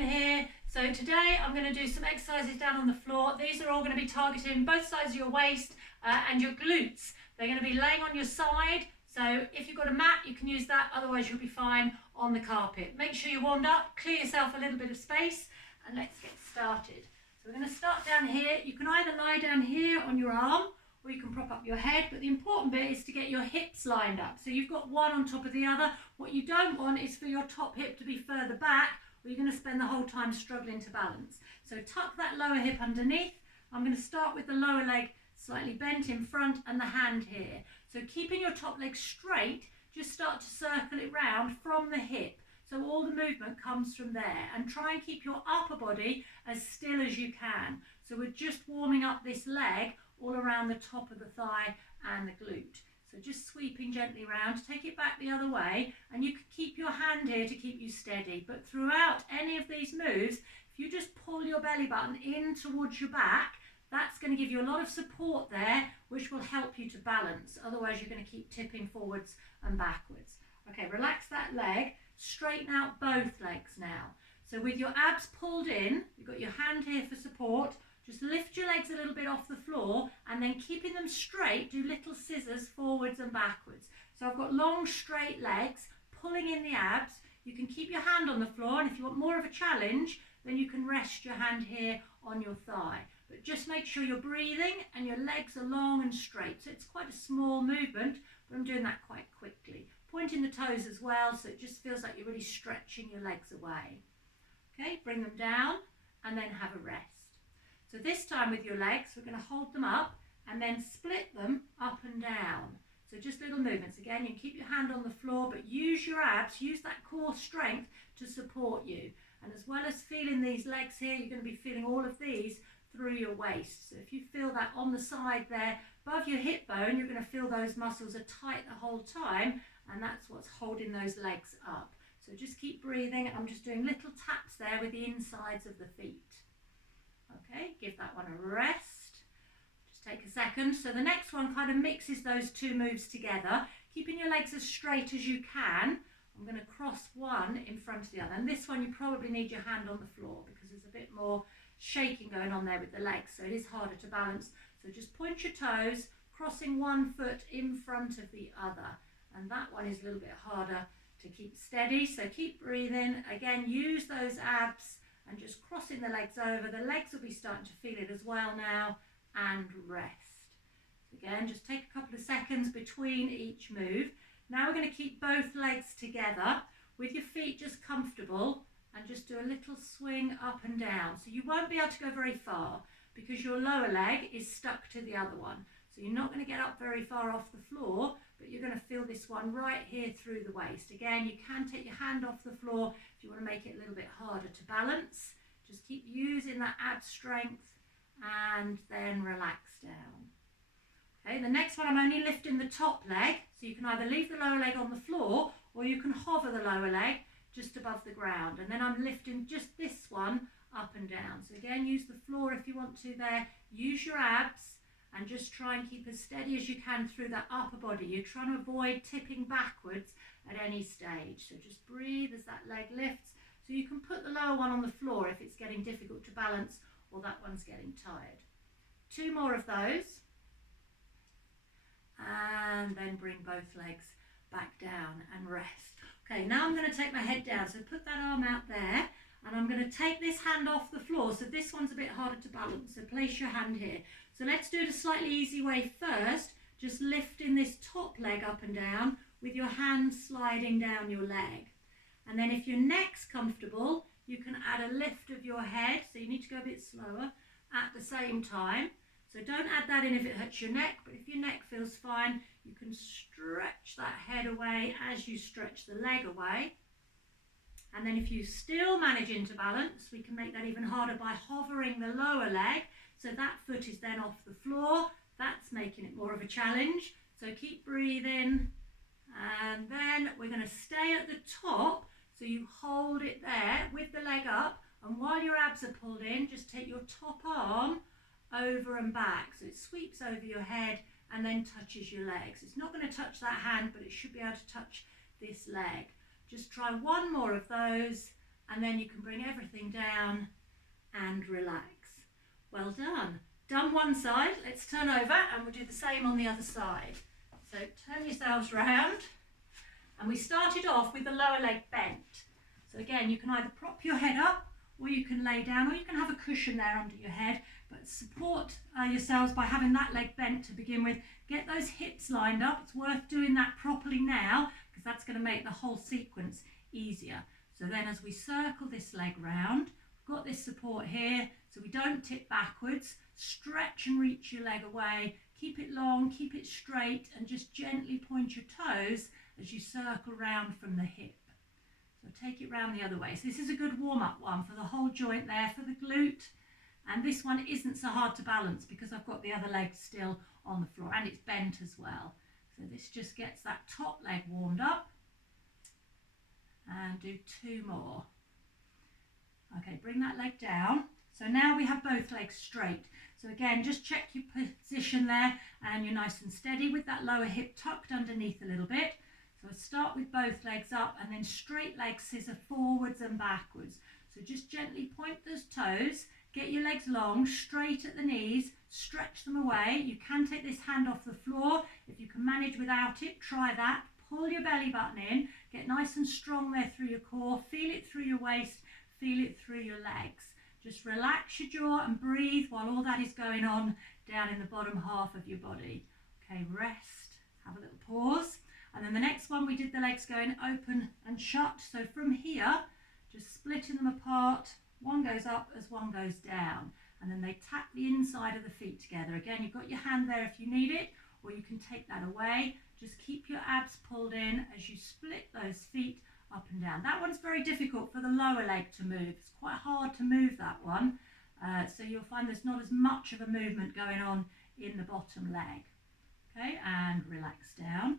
again here. So today I'm going to do some exercises down on the floor. These are all going to be targeting both sides of your waist and your glutes. They're going to be laying on your side. So if you've got a mat, you can use that. Otherwise, you'll be fine on the carpet. Make sure you're warmed up, clear yourself a little bit of space, and let's get started. So we're going to start down here. You can either lie down here on your arm, or you can prop up your head, but the important bit is to get your hips lined up. So you've got one on top of the other. What you don't want is for your top hip to be further back, or you're going to spend the whole time struggling to balance. So tuck that lower hip underneath. I'm going to start with the lower leg slightly bent in front and the hand here. So keeping your top leg straight, just start to circle it round from the hip. So all the movement comes from there, and try and keep your upper body as still as you can. So we're just warming up this leg all around the top of the thigh and the glute. So just sweeping gently around, take it back the other way, and you can keep your hand here to keep you steady. But throughout any of these moves, if you just pull your belly button in towards your back, that's going to give you a lot of support there, which will help you to balance. Otherwise, you're going to keep tipping forwards and backwards. Okay, relax that leg, straighten out both legs now. So with your abs pulled in, you've got your hand here for support. Just lift your legs a little bit off the floor, and then keeping them straight, do little scissors forwards and backwards. So I've got long straight legs, pulling in the abs. You can keep your hand on the floor, and if you want more of a challenge, then you can rest your hand here on your thigh. But just make sure you're breathing and your legs are long and straight. So it's quite a small movement, but I'm doing that quite quickly. Pointing the toes as well, so it just feels like you're really stretching your legs away. Okay, bring them down and then have a rest. So this time with your legs, we're going to hold them up and then split them up and down. So just little movements. Again, you can keep your hand on the floor, but use your abs, use that core strength to support you. And as well as feeling these legs here, you're going to be feeling all of these through your waist. So if you feel that on the side there, above your hip bone, you're going to feel those muscles are tight the whole time, and that's what's holding those legs up. So just keep breathing. I'm just doing little taps there with the insides of the feet. Okay, give that one a rest. Just take a second. So the next one kind of mixes those two moves together, keeping your legs as straight as you can. I'm going to cross one in front of the other. And this one you probably need your hand on the floor because there's a bit more shaking going on there with the legs, so it is harder to balance. So just point your toes, crossing one foot in front of the other. And that one is a little bit harder to keep steady. So keep breathing. Again, use those abs and just crossing the legs over. The legs will be starting to feel it as well now, and rest. Again, just take a couple of seconds between each move. Now we're going to keep both legs together with your feet just comfortable, and just do a little swing up and down. So you won't be able to go very far because your lower leg is stuck to the other one. So you're not going to get up very far off the floor, but you're going to feel this one right here through the waist. Again, you can take your hand off the floor if you want to make it a little bit harder to balance. Just keep using that ab strength and then relax down. Okay, the next one, I'm only lifting the top leg. So you can either leave the lower leg on the floor, or you can hover the lower leg just above the ground. And then I'm lifting just this one up and down. So again, use the floor if you want to there. Use your abs and just try and keep as steady as you can through that upper body. You're trying to avoid tipping backwards at any stage. So just breathe as that leg lifts. So you can put the lower one on the floor if it's getting difficult to balance or that one's getting tired. 2 more of those. And then bring both legs back down and rest. Okay, now I'm going to take my head down. So put that arm out there, and I'm going to take this hand off the floor. So this one's a bit harder to balance. So place your hand here. So let's do it a slightly easy way first. Just lifting this top leg up and down with your hand sliding down your leg. And then if your neck's comfortable, you can add a lift of your head. So you need to go a bit slower at the same time. So don't add that in if it hurts your neck, but if your neck feels fine, you can stretch that head away as you stretch the leg away. And then if you still managing to balance, we can make that even harder by hovering the lower leg. So that foot is then off the floor. That's making it more of a challenge. So keep breathing. And then we're going to stay at the top. So you hold it there with the leg up. And while your abs are pulled in, just take your top arm over and back. So it sweeps over your head and then touches your legs. It's not going to touch that hand, but it should be able to touch this leg. Just try one more of those and then you can bring everything down and relax. Well done. Done one side, let's turn over and we'll do the same on the other side. So turn yourselves round, and we started off with the lower leg bent. So again, you can either prop your head up, or you can lay down, or you can have a cushion there under your head, but support yourselves by having that leg bent to begin with. Get those hips lined up. It's worth doing that properly now, because that's going to make the whole sequence easier. So then as we circle this leg round, we've got this support here, so we don't tip backwards. Stretch and reach your leg away. Keep it long, keep it straight, and just gently point your toes as you circle round from the hip. So take it round the other way. So this is a good warm-up one for the whole joint there, for the glute. And this one isn't so hard to balance because I've got the other leg still on the floor, and it's bent as well. So this just gets that top leg warmed up. And do 2 more. Okay, bring that leg down. So now we have both legs straight. So again, just check your position there, and you're nice and steady with that lower hip tucked underneath a little bit. So start with both legs up, and then straight leg scissor forwards and backwards. So just gently point those toes, get your legs long, straight at the knees, stretch them away. You can take this hand off the floor. If you can manage without it, try that. Pull your belly button in, get nice and strong there through your core, feel it through your waist, feel it through your legs. Just relax your jaw and breathe while all that is going on down in the bottom half of your body. Okay, rest, have a little pause. And then the next one, we did the legs going open and shut. So from here, just splitting them apart, one goes up as one goes down. And then they tap the inside of the feet together. Again, you've got your hand there if you need it, or you can take that away. Just keep your abs pulled in as you split those feet up and down. That one's very difficult for the lower leg to move. It's quite hard to move that one. So you'll find there's not as much of a movement going on in the bottom leg. Okay, and relax down.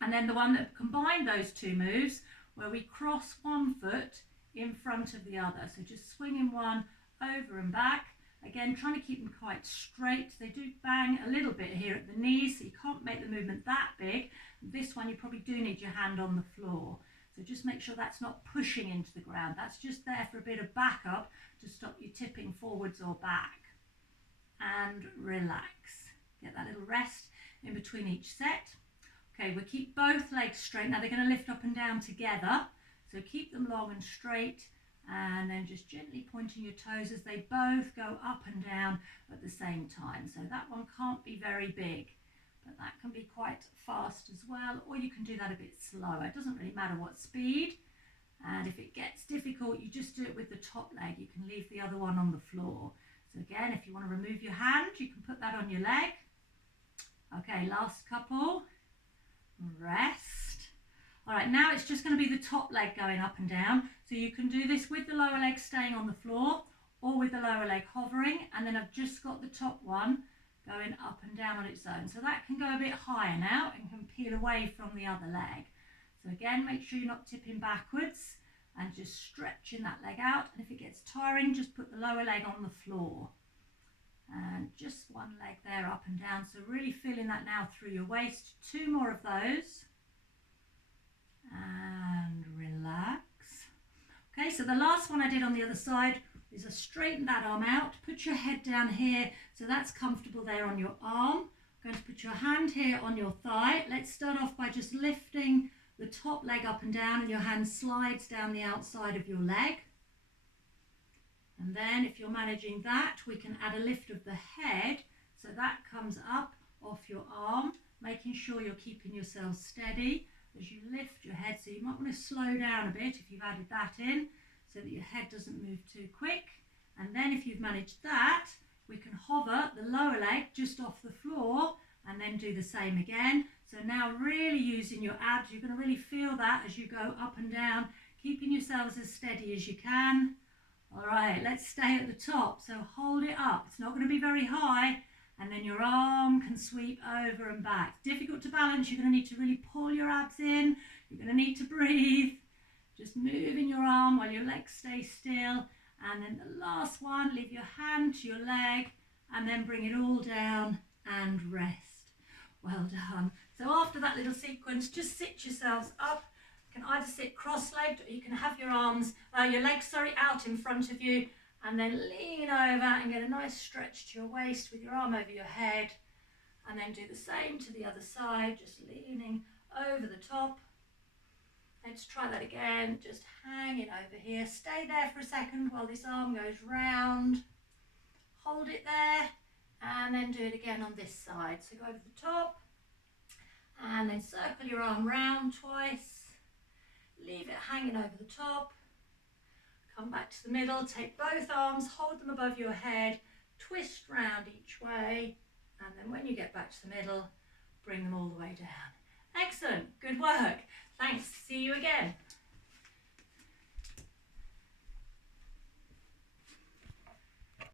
And then the one that combined those 2 moves, where we cross one foot in front of the other. So just swinging one over and back. Again, trying to keep them quite straight. They do bang a little bit here at the knees, so you can't make the movement that big. This one, you probably do need your hand on the floor. So just make sure that's not pushing into the ground. That's just there for a bit of backup to stop you tipping forwards or back. And relax. Get that little rest in between each set. Okay, we'll keep both legs straight. Now they're going to lift up and down together. So keep them long and straight. And then just gently pointing your toes as they both go up and down at the same time. So that one can't be very big, but that can be quite fast as well, or you can do that a bit slower. It doesn't really matter what speed. And if it gets difficult, you just do it with the top leg. You can leave the other one on the floor. So again, if you want to remove your hand, you can put that on your leg. Okay, last couple. Rest. All right, now it's just going to be the top leg going up and down. So you can do this with the lower leg staying on the floor, or with the lower leg hovering, and then I've just got the top one going up and down on its own. So that can go a bit higher now and can peel away from the other leg. So again, make sure you're not tipping backwards and just stretching that leg out. And if it gets tiring, just put the lower leg on the floor. And just one leg there up and down. So really feeling that now through your waist. 2 more of those. And relax. Okay, so the last one I did on the other side is I straighten that arm out. Put your head down here, so that's comfortable there on your arm. I'm going to put your hand here on your thigh. Let's start off by just lifting the top leg up and down, and your hand slides down the outside of your leg. And then if you're managing that, we can add a lift of the head, so that comes up off your arm, making sure you're keeping yourself steady as you lift your head. So you might want to slow down a bit if you've added that in, so that your head doesn't move too quick. And then if you've managed that, we can hover the lower leg just off the floor and then do the same again. So now really using your abs, you're going to really feel that as you go up and down, keeping yourselves as steady as you can. All right, let's stay at the top. So hold it up. It's not going to be very high. And then your arm can sweep over and back. It's difficult to balance. You're going to need to really pull your abs in. You're going to need to breathe. Just moving your arm while your legs stay still. And then the last one, leave your hand to your leg and then bring it all down and rest. Well done. So after that little sequence, just sit yourselves up You can either sit cross-legged, or you can have your arms, your legs, sorry, out in front of you, and then lean over and get a nice stretch to your waist with your arm over your head. And then do the same to the other side, just leaning over the top. Let's try that again, just hanging over here. Stay there for a second while this arm goes round. Hold it there, and then do it again on this side. So go over the top, and then circle your arm round twice. Leave it hanging over the top. Come back to the middle, take both arms, hold them above your head, twist round each way, and then when you get back to the middle, bring them all the way down. Excellent, good work. Thanks, see you again.